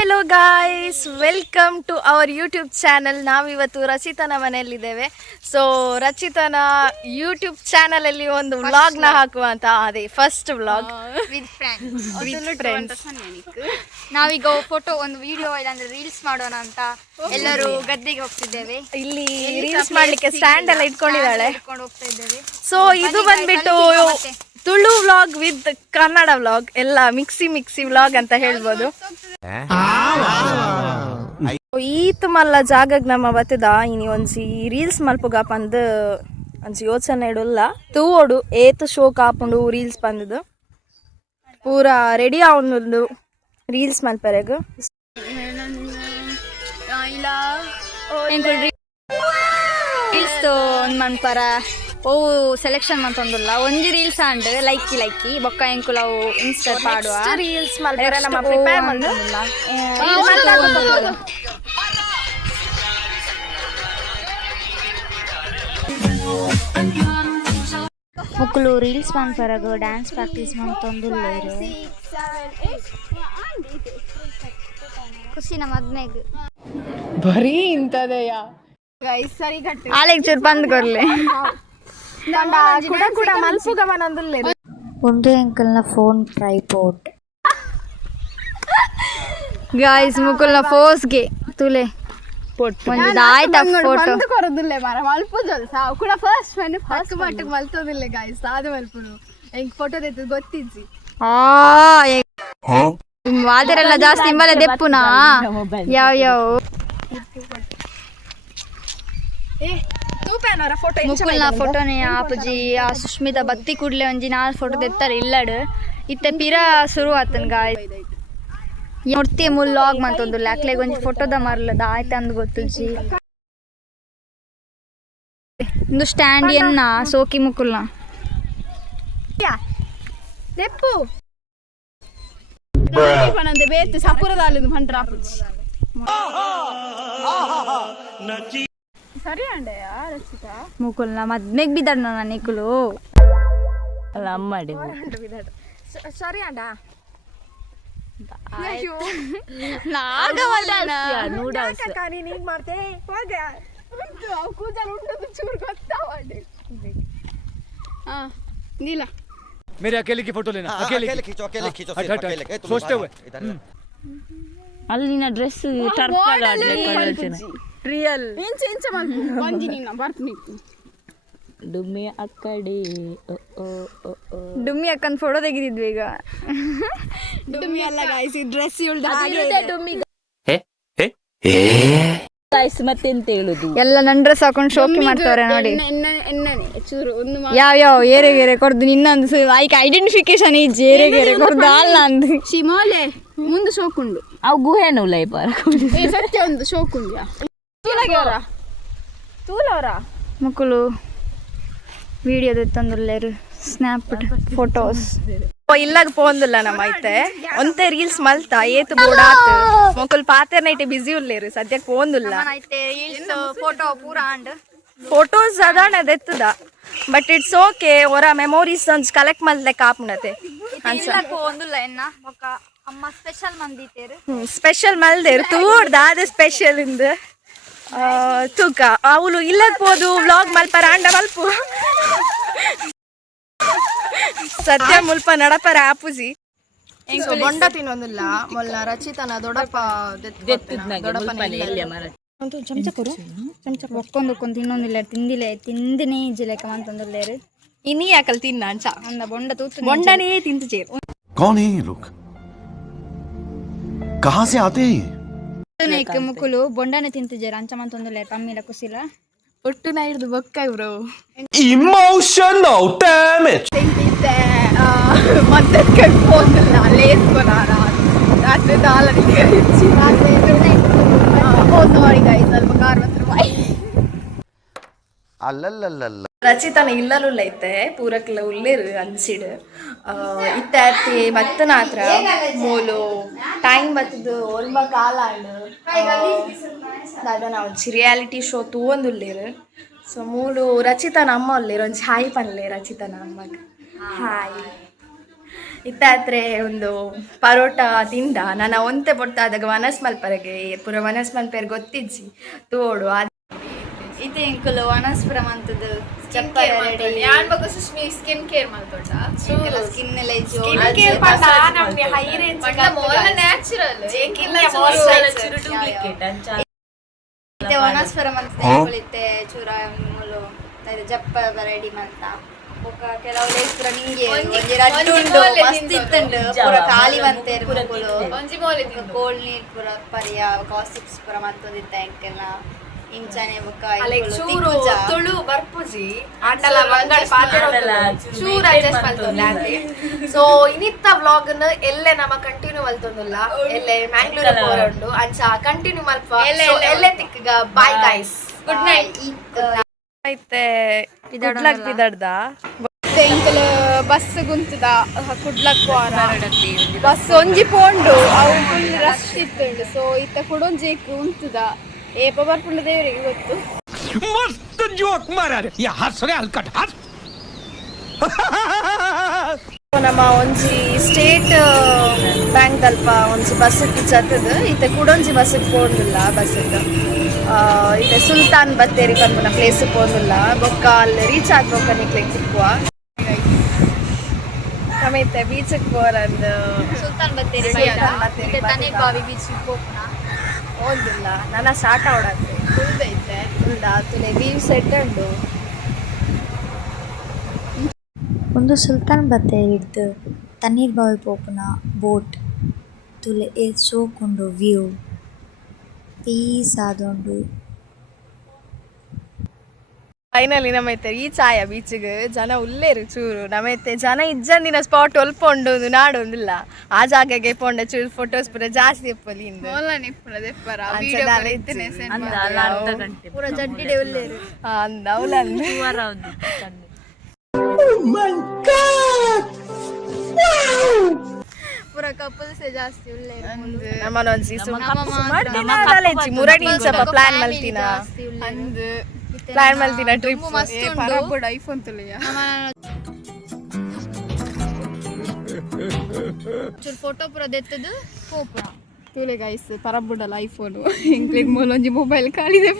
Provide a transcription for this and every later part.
Hello guys, welcome to our YouTube channel. ನಾವಿವತ್ತು ರಚಿತನ ಮನೆಯಲ್ಲಿದ್ದೇವೆ. So ರಚಿತನ YouTube ಚಾನಲಲ್ಲಿ ಒಂದು ವ್ಲಾಗ್ನ ಹಾಕುವ ಅಂತ. ಅದೇ ಫಸ್ಟ್ ವ್ಲಾಗ್ ವಿತ್ ಫ್ರೆಂಡ್ಸ್. ನಾವೀಗ ಫೋಟೋ ಒಂದು ವಿಡಿಯೋ ಇಲ್ಲಾಂದ್ರೆ ರೀಲ್ಸ್ ಮಾಡೋಣ ಅಂತ ಎಲ್ಲರೂ ಗದ್ದೆಗೆ ಹೋಗ್ತಿದ್ದೇವೆ. ಇಲ್ಲಿ ರೀಲ್ಸ್ ಮಾಡ್ಲಿಕ್ಕೆ ಸ್ಟ್ಯಾಂಡ್ ಎಲ್ಲ ಇಟ್ಕೊಂಡಿದ್ದಾಳೆ. ಹೋಗ್ತಾ ಇದ್ದೇವೆ. ಸೊ ಇದು ಬಂದ್ಬಿಟ್ಟು Tulu vlog with Kannada vlog, ಎಲ್ಲ ಮಿಕ್ಸಿ ವ್ಲಾಗ್ ಅಂತ ಹೇಳ್ಬೋದು. ಈತ್ ಮಲ್ಲ ಜಾಗಗ್ ನಮ್ಮ ಬತ್ತದ ಇನಿ ಒಂಜಿ ರೀಲ್ಸ್ ಮಲ್ಪುಗ ಪಂದ್ ಒಂಜಿ ಯೋಚನೆ ಇಡಲ್ಲ. ತೂವೋಡು ಏತ್ ಶೋ ಕಾಪುಂಡು ರೀಲ್ಸ್ ಪಂದದು ಪೂರಾ ರೆಡಿ ಆವೊಂದು ರೀಲ್ಸ್ ಮಲ್ಪರೆಗ್ ರೀಲ್ಸ್ ಒಂದು ಮನ್ಪರ ಓ ಸೆಲೆಕ್ಷನ್ ಮಂತೊಂದುಲ್ಲ ಒಂಜಿ ರೀಲ್ಸ್ ಅಂಡ್ ಲೈಕಿ ಬೊಕ್ಕ ಎಂಕುಲ ಇನ್ಸ್ಟಾ ಪಾಡುವ ರೀಲ್ಸ್ ಮಲ್ಪರೆ ನಮ್ಮ ಪ್ರಿಪೇರ್ ಮಂತೊಂದುಲ್ಲ. ಮುಕ್ಕುಲು ರೀಲ್ಸ್ ಮನ್ಪರಗು ಡ್ಯಾನ್ಸ್ ಪ್ರಾಕ್ಟೀಸ್ ಮಂತೊಂದುಲ್ಲೇರು ಖುಷಿನ ಮದ್ಮೆಗ್ ಬರೀ ಇಂತದೆಯ ಆಲೆಗ್ ಚೂರು ಬಂದ್ ಕೊರ್ಲೆ ಕೂಡ ಮಲ್ಪುಗ ಮನೊಂದುಲ್ಲೆ ಒಂದು ಎಂಕಲ್ನ ಫೋನ್ ಟ್ರೈಪೋರ್ಟ್ ಗಾಯ್ಸ್ ಮುಕುಲ್ನ ಫೋಸ್ಗೆ ತುಲೆ ಒಂದು ಆಯ್ತಾ ಫೋಟೋ ಕೊರದಿಲ್ಲ ಮರ ಮಲ್ಪುದಲ್ಲ ಸಾವು ಕೂಡ ಫಸ್ಟ್ ಮಟ್ಟಿಗೆ ಮಲ್ತೋದಿಲ್ಲ ಗಾಯ್ಸ್ ಸಾದು ಮಲ್ಪುನು ಹೆಂಗ್ ಫೋಟೋ ತೆತ್ತು ಗೊತ್ತಿಜ್ಜಿ ವಾದರೆಲ್ಲ ಜಾಸ್ತಿ ಇಂಬಲೆ ದೆಪ್ಪುನಾ ಯಾವ ಮುಕುಲ್ನ ಫೋಟೋನೇ ಆಪುಜಿ ಆ ಸುಷ್ಮಿತಾ ಬತ್ತಿ ಕೂಡ್ಲೆ ಒಂಜಿ 4 ಫೋಟೋ ತೆತ್ತಾರೆ ಇಲ್ಲಡ್ ಇತ್ತೆ ಪಿರ ಶುರು ಆತನ್ ಗಾಯ್ ನೋಡ್ತಿ ಮುಲ್ ಲಾಗ್ ಮಂತೊಂದುಲ್ಲ ಅಕ್ಲೆಗ್ ಒಂಜಿ ಫೋಟೋದ ಮರ್ಲದ ಆಯ್ತ ಅಂದ್ ಗೊತ್ತುಜಿ ಒಂದು ಸ್ಟ್ಯಾಂಡ್ ಎನ್ನ ಸೋಕಿ ಮುಕುಲ್ನ ದೆಪ್ಪು ಪನಂದೆ ಬೇತು ಸಪುರದಾಲಿಂದು ಮಂಟ್ರ ಆಪುಜಿ ಸರಿ ಅಂಡೆಯ ರಚಿತಾ ಮುಕುಲ್ನ ಮದ್ಮೆಗ್ ಬಿದ್ದಾಡ ನನ್ನ ನಿಕುಲು ಅಲ್ಲ ಅಮ್ಮಡಿ ಸರಿ ಅಂಡ ನೀನ್ ಮಾಡ್ತೆ ಕೂದಲು ಉಂಟು ಚೂರು ಗೊತ್ತಾವಡೆ नीला मेरे अकेले की फोटो लेना अकेले खींचो सिर्फ अकेले सोचते हुए ಅಲ್ಲಿನ ಡ್ರೆಸ್ ಟರ್ಪಲ್ ರಿಯಲ್ ಇಂಚ ಮಲ್ಪು ಬಂದಿನಿ ನಾ ಬರ್ತೀನಿ ಡುಮ್ಮಿ ಅಕ್ಕಡೆ ಡುಮ್ಮಿ ಅಕ್ಕನ್ ಫೋಟೋ ತೆಗೆದಿದ್ವಿ ಈಗ ಡುಮ್ಮಿ ಅಲ್ಲ ಗಾಯ್ಸ್ ಈ ಡ್ರೆಸ್ ಇವಳ್ದು ಹಾಗೆ ಡುಮ್ಮಿ ಗಾಯ್ಸ್ ಮತ್ತೆಂತ ಹೇಳುದು ಎಲ್ಲ ನನ್ನ ಡ್ರೆಸ್ ಹಾಕೊಂಡು ಶೋಕಿ ಮಾಡ್ತಾರೆ ನೋಡಿ ಎಣ್ಣನೆ ಚೂರು ಒಂದು ಯಾವ ಏರೆಗೆರೆ ಕೊಡ್ದು ನಿನ್ನೊಂದು ಆಯ್ಕೆ ಐಡೆಂಟಿಫಿಕೇಶನ್ ಈ ಏರೆಗೆರೆ ಕೊಡ್ದು ಅಲ್ಲ ಅಂದು ಶಿಮೋಲೆ ಮುಂದೆ ಶೋಕುಂಡು ಅವು ಗುಹೆನು ಲೈಪಾರ ಸತ್ಯ ಒಂದು ಶೋಕುಂಡ್ಯಾ ತೂಲವರ ಮುಕ್ಕುಲು ವಿಡಿಯೋ ತಂದುಲ್ಲೇರು ಸ್ನ್ಯಾಪ್ ಫೋಟೋಸ್ ಇಲ್ಲಾಗ ಪೋಂದಿಲ್ಲ ನಮ್ಮ ಐತೆ ಒಂತೆ ರೀಲ್ಸ್ ಮಲ್ತಾ ಏತು ಬೋಡಾತ್ ಮೊಕಲ್ ಪಾತೆರ್ ನೈಟೆ ಬಿಸಿ ಉಲ್ಲೇರು ಸದ್ಯಕ್ಕೆ ಪೋಂದಿಲ್ಲ ಫೋಟೋ ಪೂರಾ ಅಂಡ್ ಫೋಟೋಸ್ ಅದಾಣ ದೆತ್ತದ ಬಟ್ ಇಟ್ಸ್ ಓಕೆ ಅವರ ಮೆಮೊರೀಸ್ ಒಂದ್ ಕಲೆಕ್ಟ್ ಮಲ್ದೆ ಕಾಪುನತೆ ಒಂದಿಲ್ಲ ಎನ್ನ ಬೊಕ್ಕ ಅಮ್ಮ ಸ್ಪೆಷಲ್ ಮಂದಿತೇರು ಸ್ಪೆಷಲ್ ಮಲ್ದೇರು ತೂಡ್ದ ಅದೇ ಸ್ಪೆಷಲ್ ಇಂದ ತೂಕ ಅವಳು ಇಲ್ಲದ ಹೋದು ವ್ಲಾಗ್ ಮಲ್ಪ ರಾಂಡ ಮಲ್ಪು ಸದ್ಯ ಮುಲ್ಪ ನಡಪರ ಆಪುಜಿ ಬೊಂಡ ತಿನ್ನೊಂದಿಲ್ಲ ಮೊಲ್ಲ ರಚಿತನ ದೊಡ್ಡಪ್ಪ ಒಕ್ಕೊಂದು ತಿನ್ನೊಂದಿಲ್ಲ ತಿಂದಿನೇ ಇಜ್ಜಿಲೆಕ್ಕ ಅಂತಂದಿಲ್ಲೇರು ಇನ್ನೀ ಯಾಕಲ್ ತಿನ್ನ ಅಂಚ ಅಂದ ಬೊಂಡ ತೂತು ಬೊಂಡನೇ ತಿಂತು ಚೇರು कौन है ये लोग कहाँ से आते हैं ಮುಕ್ಕುಲು ಬೊಂಡನೆ ತಿಂತಿದ್ದಾರೆ ಅಂಚ ಮಂತೊಂದಿಲ್ಲ ಕಮ್ಮಿಲ ಕುಸಿಲ ಒಟ್ಟು ನಾ ಹಿಡ್ದು ಬೊಕ್ಕ ಇವ್ರು इमोशनल डैमेज ತಿಂತಿದ್ದೆ ಮತ್ತೆ ಹೋಗಿಲ್ಲ ಲೇಸ್ ಬನಾರ ರಾತ್ರಿ ಡಾಲರಿಗೆ ನೋಡಿ ಗೈಸ್ ಸ್ವಲ್ಪ 60 ರೂಪಾಯಿ ಅಲ್ಲಲ್ಲಲ್ಲ ರಚಿತನ ಇಲ್ಲಲುಲ್ಲ ಐತೆ ಪೂರಕ್ಲ ಉಲ್ಲೇರು ಅನ್ಸಿಡ್ ಇತ್ತೆ ಬತ್ತನ ಹತ್ರ ಮೂಲು ಟೈಮ್ ಬತ್ತದು ಒಲ್ಮ ಕಾಲ ಅದನ್ನ ಒಂಚಿ ರಿಯಾಲಿಟಿ ಶೋ ತೂವೊಂದುಲ್ಲೇರು ಸೊ ಮೂಲು ರಚಿತನ ಅಮ್ಮ ಉಲ್ಲೇರು ಒಂಚಿ ಹಾಯ್ ಪನ್ಲೆ ರಚಿತನ ಅಮ್ಮಗ ಹಾಯ್ ಇತ್ತಾತ್ರೆ ಒಂದು ಪರೋಟ ತಿಂದ ನಾನು ಒಂತೆ ಪೊಟ್ಟಾದಾಗ ವನಸ್ ಮಲ್ಪರೆಗೆ ಪೂರ ವನಸ್ ಮಲ್ಪೆರ್ ಗೊತ್ತಿಜ್ಜಿ ತೋಡು ಇದು ಇಂಕುಲು ವನಸ್ಪುರ ಮಂತದ್ದು ಚಪ್ಪರ ರೆಡಿ ಯಾನ್ ಬಗ್ಗೆ ಸುಷ್ಮಿ ಸ್ಕಿನ್ ಕೇರ್ ಮಾಡ್ತೊಂಡ ಸ್ಕಿನ್ ಎಲ್ಲ ಸ್ಕಿನ್ ಕೇರ್ ಪಂಡ ನಮ್ಗೆ ಹೈ ರೇಂಜ್ ನ್ಯಾಚುರಲ್ ಏಕಿಲ್ಲ ಮತ್ತೆ ವನಸ್ಪುರ ಮಂತೆ ಚೂರ ಮುಲು ಜಪ್ಪ ರೆಡಿ ಮಂತ ಬೊಕ ಕೆಲವು ಲೇಸ್ ಪುರ ನಿಂಗೆ ಒಂಜಿ ರಡ್ಡು ಉಂಡು ಮಸ್ತ್ ಇತ್ತಂಡು ಪೂರ ಖಾಲಿ ಬಂತೇರು ಮುಕುಲು ಒಂಜಿ ಮೋಲೆ ಕೋಲ್ಡ್ ನೀರ್ ಪುರ ಪರಿಯ ಕಾಸಿಪ್ಸ್ ಪುರ ಮಂತೊಂದಿತ್ತ ಎಂಕೆಲ್ಲ ಇಂಚನೆ ಬೊಕ ಚೂರು ತುಳು ಬರ್ಪುಜಿ ಆಟಲ ಮಂಗಳ ಪಾತೆರ ಚೂರು ಅಡ್ಜಸ್ಟ್ ಮಲ್ತೊಂದೆ ಸೊ ಇನಿತ್ತ ವ್ಲಾಗ್ ನ ಎಲ್ಲೆ ನಮ ಕಂಟಿನ್ಯೂ ಮಲ್ತೊಂದುಲ್ಲ ಎಲ್ಲೆ ಮ್ಯಾಂಗ್ಳೂರ್ ಪೋರಂಡು ಅಂಚ ಕಂಟಿನ್ಯೂ ಮಲ್ಪ ಎಲ್ಲೆ ತಿಕ್ಕಗ ಬೈ ಗೈಸ್ ಗುಡ್ ನೈಟ್ ಐತೆ ಕುಡ್ಲಕ್ ಬಿದಡ್ದ ಎಂಕಲ್ ಬಸ್ ಗುಂತದ ಕುಡ್ಲಕ್ ಪೋರ ಬಸ್ ಒಂಜಿ ಪೋಂಡು ಅವು ಫುಲ್ ರಶ್ ಇತ್ತುಂಡು ಸೊ ಇತ್ತ ಕುಡೊಂಜೇಕ್ ಉಂತದ ಏಪ ಬರ್ಪುಂಡು ದೇವರಿಗೆ ಗೊತ್ತು मस्त जोक मारा रे या हंस रे हलकट हंस ನಮ್ಮ ಒಂಜಿ ಸ್ಟೇಟ್ ಬ್ಯಾಂಕ್ ದಲ್ಪ ಒಂಜಿ ಬಸ್ ಕಿಚ್ಚತ್ತದ ಇತ್ತೆ ಕುಡೊಂಜಿ ಬಸ್ ಪೋಂದುಲ್ಲ ಬಸ್ ಇತ್ತೆ ಸುಲ್ತಾನ್ ಬತ್ತೇರಿ ಪನ್ಪುನ ಪ್ಲೇಸ್ ಪೋಂದುಲ್ಲ ಬೊಕ್ಕ ಅಲ್ಲಿ ರೀಚ್ ಆದ್ ಬೊಕ್ಕ ನಿಕ್ಲೆಗ್ ತಿಕ್ಕುವ ನಮೈತೆ ಬೀಚ್ ಪೋರಂದ್ ಸುಲ್ತಾನ್ ಬತ್ತೇರಿ ತನೆ ಬಾವಿ ಬೀಚ್ ಹೋಗ್ನ ಓದಿಲ್ಲ ನನ್ನ ಸ್ಟಾರ್ಟ್ ಆವಡತ್ತೆ ಫುಲ್ದೈತೆ ಫುಲ್ದ ತುಲೆ ವ್ಯೂ ಸೆಟ್ ಉಂಡು ಒಂದು ಸುಲ್ತಾನ್ ಬತ್ತೇರಿಡ್ದು ತಣ್ಣೀರ್ ಬಾವಿ ಪೋಪುನ ಬೋಟ್ ತುಲೆ ಏತ್ ಶೋಕುಂಡು ವ್ಯೂ ಪೀಸ್ ಆದೊಂಡು ಫೈನಲಿ ನಮೈತೆ ಈ ಚಾಯ ಬೀಚ್ಗೆ ಜನ ಉಲ್ಲೇರು ಚೂರು ನಮೈತೆ ಜನ ಇಜ್ಜಂದಿನ ಸ್ಪಾಟ್ ಒಲ್ಪೊಂಡು ನಾಡೊಂದಿಲ್ಲ ಆ ಜಾಗಗೆ ಪೊಂಡ ಚೂರು ಫೋಟೋಸ್ ಪೂರ ಜಾಸ್ತಿ ಎಪ್ಪಲಿ ಪೂರ ಜಡ್ಡಿಡೆ ಉಲ್ಲೇರು ಅಂದ ಅವಲಂದು ಪೂರ ಕಪಲ್ಸ್ ಜಾಸ್ತಿ ಉಲ್ಲೇರು ನಮ್ಮನೊಂಜಿ ಮುರಡಿ ಸ್ವಲ್ಪ ಪ್ಲಾನ್ ಮಲ್ತಿನ ಪ್ಲಾನ್ ಮಲ್ತಿನ ಟ್ರಿಪ್ ಮಸ್ತ್ ಐಫೋನ್ ತುಳಿಯ ಚೂರು ಫೋಟೋ ಪೂರ ದೆತ್ತದು ಪೋಪುನ ತುಲೆ ಗೈಸ್ ಪರಬುಡಲ್ಲ ಐಫೋನ್ ಇಂಕ್ಲಿಗ್ ಮೂಲೊಂಜಿ ಮೊಬೈಲ್ ಕಾಲಿದೆ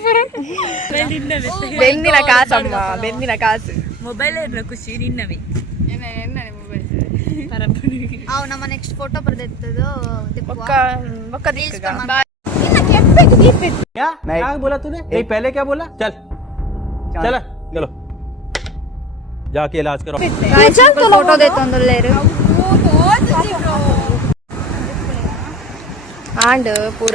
ಬೆಂದಿನ ಕಾಸಮ್ಮ ಬೆಂದಿನ ಕಾಸು ಮೊಬೈಲ್ ಇರ್ಲ ಖುಷಿ ನಿನ್ನವೇ ಮೊಬೈಲ್ ಅವು ನಮ್ಮ ನೆಕ್ಸ್ಟ್ ಫೋಟೋ ಪೂರ ದೆತ್ತದು ಬೊಕ್ಕ ದಿಕ್ಕಗ क्या क्या बोला तूने नहीं पहले क्या बोला चल चल चलो जाके इलाज करो ಫೋಟೋ ದೆತ್ತೊಂದು ಉಲ್ಲೇರು ಆಂಡ್ ಪೂರ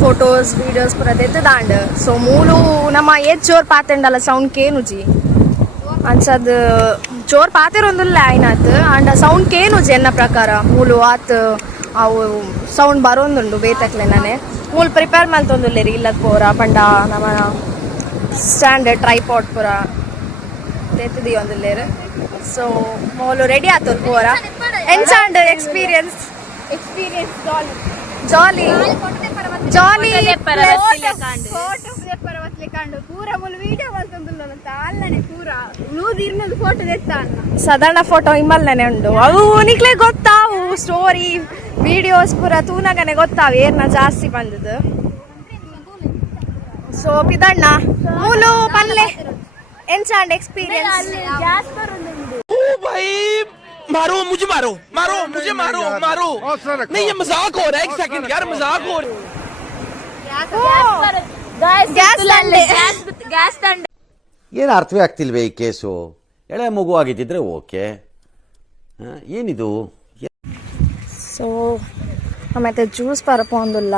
ಫೋಟೋಸ್ ವಿಡಿಯೋಸ್ ಪೂರ ದೆತ್ತದ ಆಂಡ್ ಸೊ ಮೂಲು ನಮ್ಮ ಏತ್ ಜೋರ್ ಪಾತೆಂಡಲ್ಲ ಸೌಂಡ್ ಕೇನುಜಿ ಅನ್ಸದ್ ಜೋರ್ ಪಾತೆರೊಂದುಲ್ಲ ಆಯ್ನಾತ್ ಆಂಡ ಸೌಂಡ್ ಕೇನುಜಿ ಎನ್ನ ಪ್ರಕಾರ ಮೂಲು ಆತ್ ಅವು ಸೌಂಡ್ ಬರೋಂದುಂಡು ಬೇತಕ್ಲೆ ನಾನೇ ಮೂಲು ಪ್ರಿಪೇರ್ ಮಲ್ತೊಂದುಲ್ಲೇರಿ ಇಲ್ಲದ ಪೋರ ಪಂಡ ನಮ್ಮ ಸ್ಟ್ಯಾಂಡ್ ಟ್ರೈಪಾಡ್ ಪೂರ ದೆತ್ತದಿ ಒಂದುಲ್ಲೇರು ಸೊ ಮೂಲು ರೆಡಿ ಆತೋರು ಪೋರ ಎಂಚಾಂಡ್ ಎಕ್ಸ್ಪೀರಿಯನ್ಸ್ ಜಾಲಿ ಜಾಲಿ ಸಾಧಾರಣ ಫೋಟೋ ಇಮ್ಮಲ್ನೇ ಉಂಡು ಅವು ನಿಕ್ಲೆ ಗೊತ್ತಾವು ಸ್ಟೋರಿ ವಿಡಿಯೋಸ್ ಪೂರ ತೂನಗನೆ ಗೊತ್ತಾವು ಏರ್ನ ಜಾಸ್ತಿ ಬಂದದ್ದು ಸೊ ಪಿದಣ್ಣ ಮೂಲು ಪಲ್ಲೆ ಎಂಚಾಂಡ್ ಎಕ್ಸ್ಪೀರಿಯನ್ಸ್ भाई मारो मुझे मारो मारो मुझे मारो मारो नहीं ये मजाक हो रहा है एक सेकंड यार मजाक हो ಏನು ಅರ್ಥವೇ ಆಗ್ತಿಲ್ವೇ ಈ ಕೇಸು ಎಳೆ ಮಗು ಆಗಿದ್ದಿದ್ರೆ ಓಕೆ ಏನಿದು ಸೊ ಆಮೇಲೆ ಜ್ಯೂಸ್ ಪರಪೊಂದುಲ್ಲ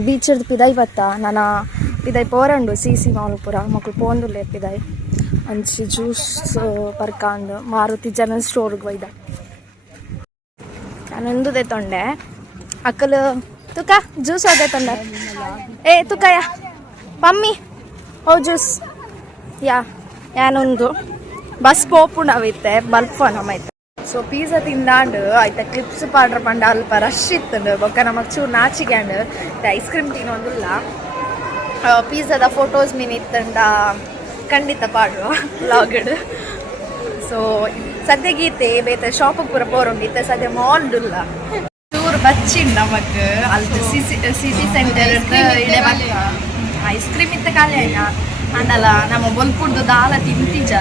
ಬೀಚರ್ದು ಪಿದಾಯಿ ಬತ್ತ ನಾನು ಪಿದಾಯಿ ಪೋರಂಡು ಸಿ ಮಾಲು ಪುರ ಮಕ್ಕಳು ಪೋಂದುಲ್ಲೆ ಪಿದಾಯಿ ಅಂಚಿ ಜ್ಯೂಸ್ ಪರ್ಕಾಂಡು ಮಾರುತಿ ಜನರಲ್ ಸ್ಟೋರ್ಗೆ ಒಯ್ದ ನಾನೊಂದು ತೊಂಡೆ ಅಕ್ಕಲು ತುಕ ಜ್ಯೂಸ್ ಹೋದೆ ತೊಂಡೆ ಏ ತುಕಯ್ಯ ಪಮ್ಮಿ ಓ ಜ್ಯೂಸ್ ಯಾನೊಂದು ಬಸ್ ಪೋಪುಂಡವೈತೆ ಬಲ್ಫ ನಮ್ಮೈತೆ ಸೊ ಪಿಜ್ಜಾ ತಿಂದಾಂಡು ಆಯ್ತಾ ಕ್ಲಿಪ್ಸ್ ಪಾಡ್ರ ಪಂಡ ಅಲ್ಪ ರಶ್ ಇತ್ತಂಡು ಬೊಕ್ಕ ನಮಗೆ ಚೂರು ನಾಚಿಗ್ಯಾಂಡು ಐಸ್ ಕ್ರೀಮ್ ತಿನ್ನೋದಿಲ್ಲ ಪಿಜ್ಜಾದ ಫೋಟೋಸ್ ಮೀನು ಇತ್ತಂಡ ಖಂಡಿತ ಪಾಡುವ ವ್ಲಾಗಡ್ ಸೊ ಸದ್ಯ ಗೀತೆ ಬೇತೆ ಶಾಪ್ ಪೂರ ಪೋರುಂಡು ಇತ್ತೆ ಸದ್ಯ ಮಾಲ್ ಇಲ್ಲ ಚೂರು ಬಚ್ಚಿಂಡು ನಮಕ್ ಅಲ್ಲಿ ಸಿಟಿ ಸೆಂಟರ್ ಇಡೆ ಬತ್ತ ಐಸ್ ಕ್ರೀಮ್ ಇತ್ತ ಖಾಲಿ ಆಯ್ನ ಅಂಡಲ್ಲ ನಮ್ಮ ಬೊಲ್ಪುಡ್ದು ದಾಲ ತಿಂತಿಜ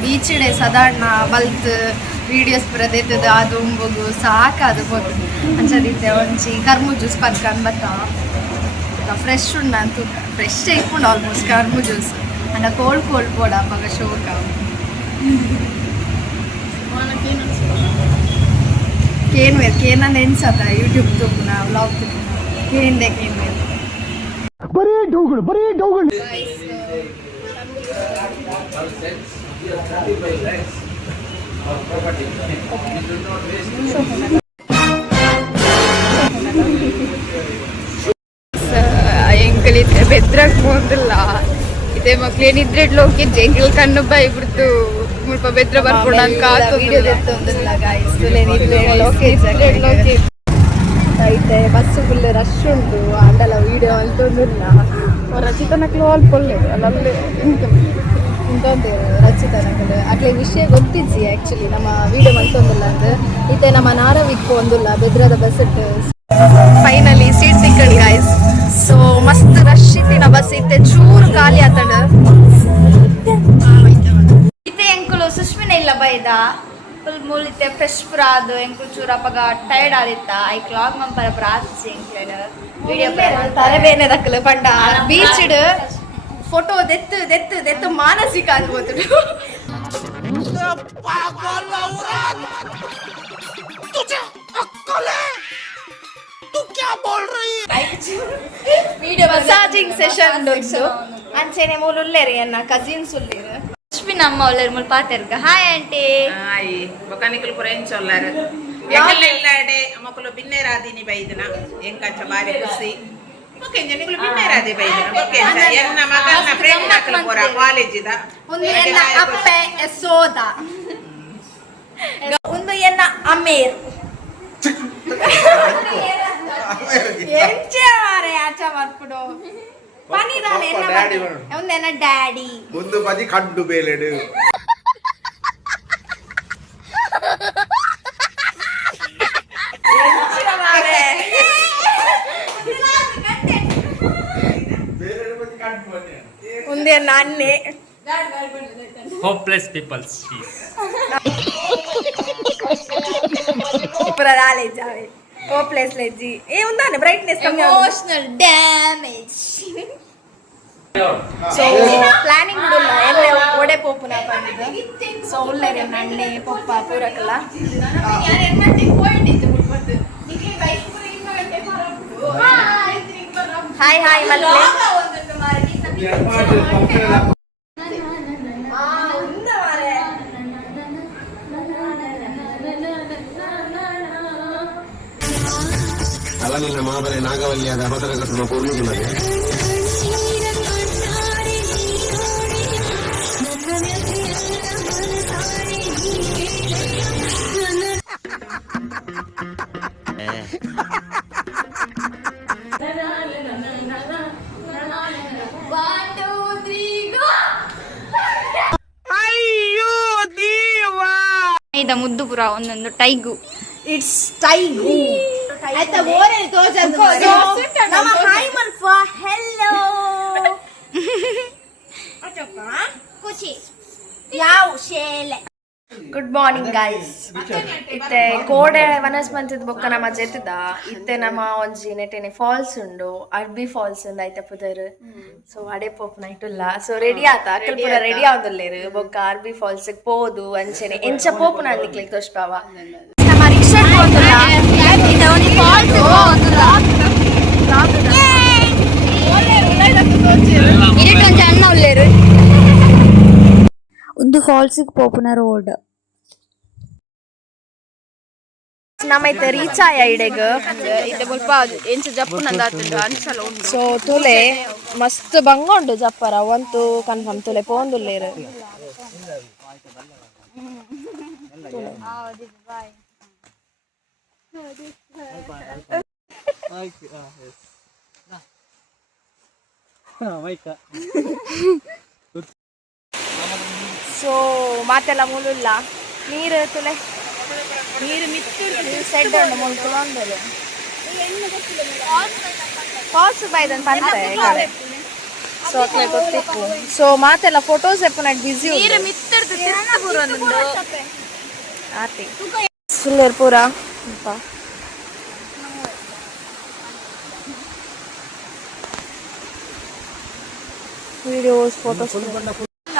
ಬೀಚಿಡೆ ಸಾಧಾರಣ ಬಲ್ತ್ ವೀಡಿಯೋಸ್ ಪೂರ ದೆತ್ತದ ಅದು ಉಂಬುಗು ಸಾಕಾದು ಬೋದು ಅಂಚದಿತ್ತೆ ಒಂಚಿ ಕರ್ಮು ಜ್ಯೂಸ್ ಪದ್ಕಂಡ್ ಬತ್ತ ಫ್ರೆಶ್ ಉಂಡು ಅಂತೂ ಫ್ರೆಶ್ ಇಪ್ಪುಂಡು ಆಲ್ಮೋಸ್ಟ್ ಕರ್ಮು ಜ್ಯೂಸ್ ಅಂಡ ಕೋಲ್ಡ್ ಬೋಡ ಅಪ್ಪಾಗ ಶೋಕ ಕೇನ್ವೇರ್ ಕೇನಂದು ಎನ್ಸತ್ತ ಯೂಟ್ಯೂಬ್ ತೂಪುನ ವ್ಲಾಗ್ ತೂಪುನ ಕೇಂದೆ ಕೇನ್ವೇರ್ ಎಂಕಲಿತ್ತೆ ಬೆದ್ರಕ್ ಹೋದಿಲ್ಲ ಇದೇ ಮಕ್ಳೇನಿದ್ರೆ ಹೋಗಿ ಜಂಗಲ್ ಕಣ್ಣು ಬಾಯಿ ಬಿಡ್ತು ಮುಲ್ಪ ಬೆದ್ರ ಬರ್ಕೊಂಡು ಐತೆ ಬಸ್ಸು ಫುಲ್ ರಶ್ ಉಂಟು ಅಂಡಲ್ಲ ವೀಡಿಯೋ ಅಂತಂದಿಲ್ಲ ರಚಿತನಕ್ಲು ಅಲ್ಪ ಒಳ್ಳೆದು ಅಲ್ಲಲ್ಲಿ ಇಂತಂತೇವೆ ರಚಿತನಕ್ಲು ಅಕ್ಲೆ ವಿಷಯ ಗೊತ್ತಿದ್ಸಿ ಆ್ಯಕ್ಚುಲಿ ನಮ್ಮ ವೀಡಿಯೋ ಅಂತಂದಿಲ್ಲ ಅಂದ್ರೆ ಇತ್ತೆ ನಮ್ಮ ನಾರವಿಕ್ಕು ಒಂದಿಲ್ಲ ಬೆದ್ರದ ಬಸ್ ಇಟ್ಟು ಫೈನಲಿ ಸೀಟ್ ಸಿಕ್ಕಂಡು ಗಾಯ್ಸ್ ಸೊ ಮಸ್ತ್ ರಶ್ ಇತ್ತಿನ ಬಸ್ ಇತ್ತೆ ಚೂರು ಖಾಲಿ ಆತಂಡ ಇತ್ತೆ ಎಂಕುಲು ಸುಷ್ಮಿನ ಇಲ್ಲ ಬೈದ ಫುಲ್ ಮೂಲಿತ್ತೆ ಫ್ರೆಶ್ ಪುರ ಅದು ಎಂಕುಲು ಚೂರ ಅಪ್ಪಗ ಟೈರ್ಡ್ ಆದಿತ್ತ ಐ ಕ್ಲಾಗ್ ಮಂಪರ ಪ್ರಾರ್ಥಿಸಿ ಎಂಕ್ಲೇಡ ವಿಡಿಯೋ ತಲೆಬೇನೆ ದಕ್ಕಲು ಪಂಡ ಬೀಚ್ ಇಡು ಫೋಟೋ ದೆತ್ತು ದೆತ್ತು ದೆತ್ತು ಮಾನಸಿಕ ಆಗ್ಬೋದು ವಿಡಿಯೋ ಮಸಾಜಿಂಗ್ ಸೆಷನ್ ಅಂಚೆನೆ ಮೂಲು ಉಲ್ಲೇರಿ ಅನ್ನ ಕಸಿನ್ಸ್ ಉಲ್ಲೇರು ಸುಷ್ಮಿನ ಅಮ್ಮ ಒಳ್ಳೆ ಮುಲ್ ಪಾತೆರ್ಗ ಹಾಯ್ ಆಂಟಿ ಹಾಯ್ ಬೊಕಾನಿಕಲ್ ಪುರ ಎಂಚೊಲ್ಲಾರು ಎಂಕಲ್ಲೆಲ್ಲಾಡೆ ಮಕ್ಕಳು ಬಿನ್ನೇರಾದಿನಿ ಬೈದನ ಎಂಕಂಚ ಬಾರಿ ಖುಷಿ ಓಕೆ ಜನಿಗಳು ಬಿನ್ನೇರಾದಿ ಬೈದನ ಓಕೆ ಎನ್ನ ಮಗನ ಫ್ರೆಂಡ್ ಹಾಕಲು ಪುರ ಕಾಲೇಜಿದ ಒಂದು ಎನ್ನ ಅಪ್ಪೆ ಸೋದ ಒಂದು ಎನ್ನ ಅಮೀರ್ ಎಂಚೆ ಮಾರೆ ಆಚ ಮಾಡ್ಬಿಡು ಪನಿದಾನೆ ಒಂದೇನ ಡ್ಯಾಡಿ ಒಂದು ಬದಿ ಕಡ್ಡು ಬೇಲೆಡು ಒಂದೇ ನಾನ್ನೆ hopeless people's ಪೂರ ರಾಲೆ ಜಾವೆ ಹೋಪ್ಲೆಸ್ ಲೆಜ್ಜಿ ಏ ಒಂದಾನೆ ಬ್ರೈಟ್ನೆಸ್ ಕಮ್ಮಿ ಎಮೋಷನಲ್ ಡ್ಯಾಮೇಜ್ ಸೊ ಪ್ಲಾನಿಂಗ್ ಬಿಡಲ್ಲ ಎಲ್ಲೇ ಒಡೆ ಪೋಪುನ ಬಂದಿದ್ದು ಸೊ ಉಳ್ಳೇರಿ ನಣ್ಣೆ ಪಪ್ಪ ಪೂರಕಲ್ಲ ಹಾಯ್ ಹಾಯ್ ಮಲ್ಲೆ ಅವನಿನ ಮಾಬಲೆ ನಾಗವಲ್ಲಿಯಾದ ಭದ್ರಕೃಷ್ಣ ಪೂರ್ಣಿಮೆ ಇದ ಮುದ್ದು ಪುರ ಒಂದೊಂದು ಟೈಗು ಇಟ್ಸ್ ಟೈಗು ಆಯ್ತಾ ಓರೆ ತೋಜಂದು ನಮ್ಮ ಹಾಯ್ ಮಲ್ಫ ಹೆಲ್ಲೋ ಅಚ್ಚಪ್ಪ ಕುಚಿ ಯಾವ ಶೇಲೆ ಗುಡ್ ಮಾರ್ನಿಂಗ್ ಗೈಸ್ ಇತ್ತೆ ಕೋಡೆ ವನಸ್ಪಂಚದ ಬೊಕ್ಕ ನಮ್ಮ ಜೆತ್ತದ ಇತ್ತೆ ನಮ್ಮ ಒಂಜಿ ನೆಟೆನೆ ಫಾಲ್ಸ್ ಉಂಡು ಅರ್ಬಿ ಫಾಲ್ಸ್ ಉಂಡು ಐತ ಪುದರ್ ಸೊ ಅಡೆ ಪೋಪ್ ನೈಟುಲ್ಲ ಸೊ ರೆಡಿ ಆತ ಅಕ್ಕಲ್ ಪೂರ ರೆಡಿ ಆವೊಂದುಲ್ಲೆರ್ ಬೊಕ್ಕ ಅರ್ಬಿ ಫಾಲ್ಸ್ ಪೋದು ಅಂಚೆನೆ ಎಂಚ ಪೋಪು ನಾನು ನಿಕ್ಲಿಕ್ ತೋಷ್ಪಾವ ನಮ್ಮ ರಿಕ್ಷಾ ಹೋಗುಲ್ಲ ಇತ್ತ ಒಂಜಿ ಫಾಲ್ಸ್ ಇರಿಟೊಂಜಿ ಅಣ್ಣ ಉಲ್ಲೇರು ಒಂದು ಫಾಲ್ಸಿಗೆ ಪೋಪುನ ರೋಡ್ ನಮ್ಮೈತೆ ರೀಚ್ ಆಯ ಇಡೆಗ್ ಇತ್ತೆ ಸ್ವಲ್ಪ ಎಂಚ ಜಪ್ಪು ನಂದಾತುಂಡು ಅಂಚಲ ಉಂಡು ಸೊ ತುಲೆ ಮಸ್ತ್ ಬಂಗೊಂಡು ಜಪ್ಪರ ಒಂತು ಕನ್ಫರ್ಮ್ ತುಲೆ ಪೋಂದುಲ್ಲೇರು ಸೊ ಮಾತೆಲ್ಲ ಮೂಲಲ್ಲ ನೀರು ತುಲೆ ನೀರು ಮಿತ್ತಿಡ್ತು ಸೆಡ್ ಉಂಡು ಮುಳ್ಕುಲು ಅಂದಲು ಫಾಲ್ಸ್ ಬೈದನ್ ಪಂತೆ ಸೊ ಅಕ್ಲೆ ಗೊತ್ತಿಪ್ಪು ಸೊ ಮಾತೆಲ್ಲ ಫೋಟೋಸ್ ಎಪ್ಪು ನಾಟ್ ಬಿಸಿ ನೀರು ಮಿತ್ತಿಡ್ತು ತಿರ್ತ ಪೂರ ಒಂದು ಆತಿ ಸುಲ್ಲೇರ್ ಪೂರ ಅಂತ ವಿಡಿಯೋಸ್ ಫೋಟೋಸ್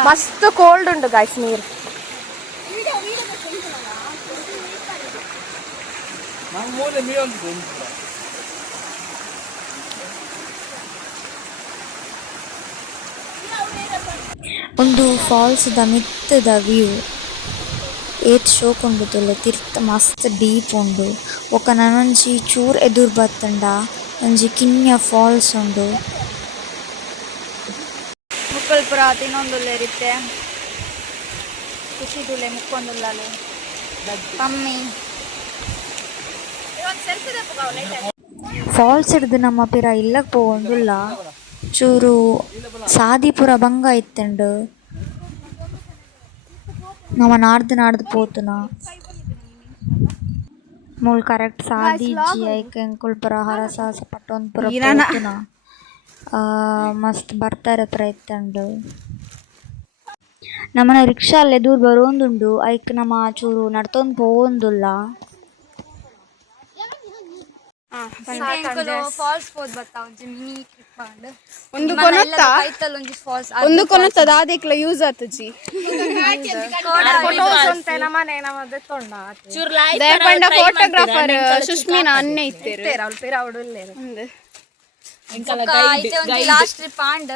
ಮಸ್ತ್ ಕೋಲ್ಡ್ ಉಂಟು ಗೈಸ್ ನೀರು ಒಂದು ಫಾಲ್ಸ್ ದ ಮಿತ್ತದ ವ್ಯೂ ಏತ್ ಶೋಕ್ ಉಂಡು ತುಲೆ ತಿರ್ತ ಮಸ್ತ್ ಡೀಪ್ ಉಂಡು ಒಕ್ಕ ನನೊಂಜಿ ಚೂರ್ ಎದುರು ಬತ್ತಂಡ ಒಂಜಿ ಕಿನ್ಯ ಫಾಲ್ಸ್ ಉಂಡು ಮುಕ್ಕಲ್ ಪುರ ತಿನ್ನೊಂದುಲ್ಲೇರಿತ್ತೆ ಖುಷಿ ತುಲೆ ಮುಕ್ಕೊಂದುಲ್ಲಾಲೆ ಕಮ್ಮಿ ಫಾಲ್ಸ್ ಹಿಡ್ದು ನಮ್ಮ ಪಿರ ಇಲ್ಲಕ್ಕೆ ಪೋಗೊಂದುಲ್ಲ ಚೂರು ಸಾದಿಪುರ ಭಂಗ ಇತ್ತಂಡು ನಮ್ಮ ನಾಡ್ದು ಪೋತುನ ಮೂಲ್ ಕರೆಕ್ಟ್ ಸಾದಿ ಇಜ್ಜಿ ಐಕೆ ಎಂಕುಲ್ಪುರ ಹರಸಾಸ ಪಟ್ಟೊಂದು ಪುರ ಪೋತುನ ಮಸ್ತ್ ಬರ್ತಾರೆ ಪ್ರಯತ್ನಂಡು ನಮ್ಮನ ರಿಕ್ಷಾಲ್ ಎದುರು ಬರೋಂದುಂಡು ಐಕ್ ನಮ್ಮ ಚೂರು ನಡ್ತೊಂದು ಪೋವೊಂದುಲ್ಲ ಫಾಲ್ಸ್ ಪೋದ್ ಬತ್ತ ಒಂಜಿ ಮಿನಿ ಟ್ರಿಪ್ ಆಂಡ್ ಒಂದು ಕೊನತ್ತ ಕೈತಲ್ ಒಂಜಿ ಫಾಲ್ಸ್ ಒಂದು ಕೊನತ್ತ ದಾದಿಕ್ಲ ಯೂಸ್ ಆತುಜಿ ಫೋಟೋಸ್ ಅಂತ ನಮ್ಮನೆ ನಮ್ಮದೆ ತೊಂಡ ದೇಪಂಡ ಫೋಟೋಗ್ರಾಫರ್ ಸುಷ್ಮಿನಾ ಅನ್ನೆ ಇತ್ತೇರು ಅವಳ ಪೇರ ಅವಡುಲ್ಲೇರು last trip and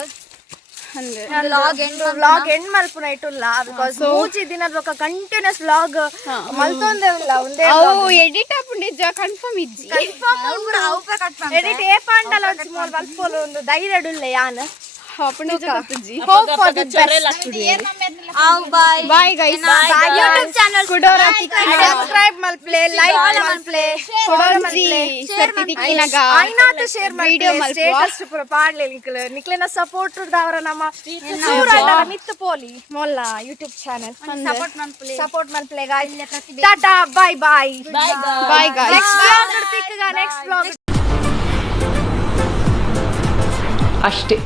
vlog end ಮಲ್ಪುನ ಇಟ್ಟುಲ್ಲ ಬಿಕಾಸ್ ಮೂಜಿ ದಿನದ ಬೊಕ ಕಂಟಿನ್ಯೂಸ್ ವ್ಲಾಗ್ ಮಲ್ತೊಂದೆ ಉಲ್ಲ ಒಂದೇ ಅವು ಎಡಿಟ್ ಆಪುಂಡಿಜ್ಜ ಕನ್ಫರ್ಮ್ ಇಜ್ಜಿ ಎಡಿಟ್ ಏ ಪಾಂಡಲ ಒಂಜಿ ಮೋಲ್ ಮಲ್ಪೋಲು ಒಂದು ಧೈರ್ಯ ಡುಲ್ಲೆ ಯಾನ್ hope for the best bye guys YouTube channel ಕುಡೋರ ಸಬ್ಸ್ಕ್ರೈಬ್ ಮಲ್ಪ್ಲೆ ಲೈಕ್ ಮಲ್ಪ್ಲೆ ಕುಡೋರ ಮಲ್ಪ್ಲೆ ಸರ್ತಿದಿಕ್ಕಿನಗ ಐನಾತ ಶೇರ್ ವಿಡಿಯೋ ಮಲ್ಪ್ಲೆ ಸ್ಟೇಟಸ್ ಪುರ ಪಾಡ್ಲೆ ನಿಕ್ಲೆನ ಸಪೋರ್ಟ್ ದವರ ನಮ್ಮ ಸೂರಣ್ಣ ಮಿತ್ತು ಪೋಲಿ ಮೊಲ್ಲ YouTube ಚಾನೆಲ್ ಸಪೋರ್ಟ್ ಮಲ್ಪ್ಲೆ guys tata bye bye bye guys next vlog next vlog ಅಷ್ಟೇ.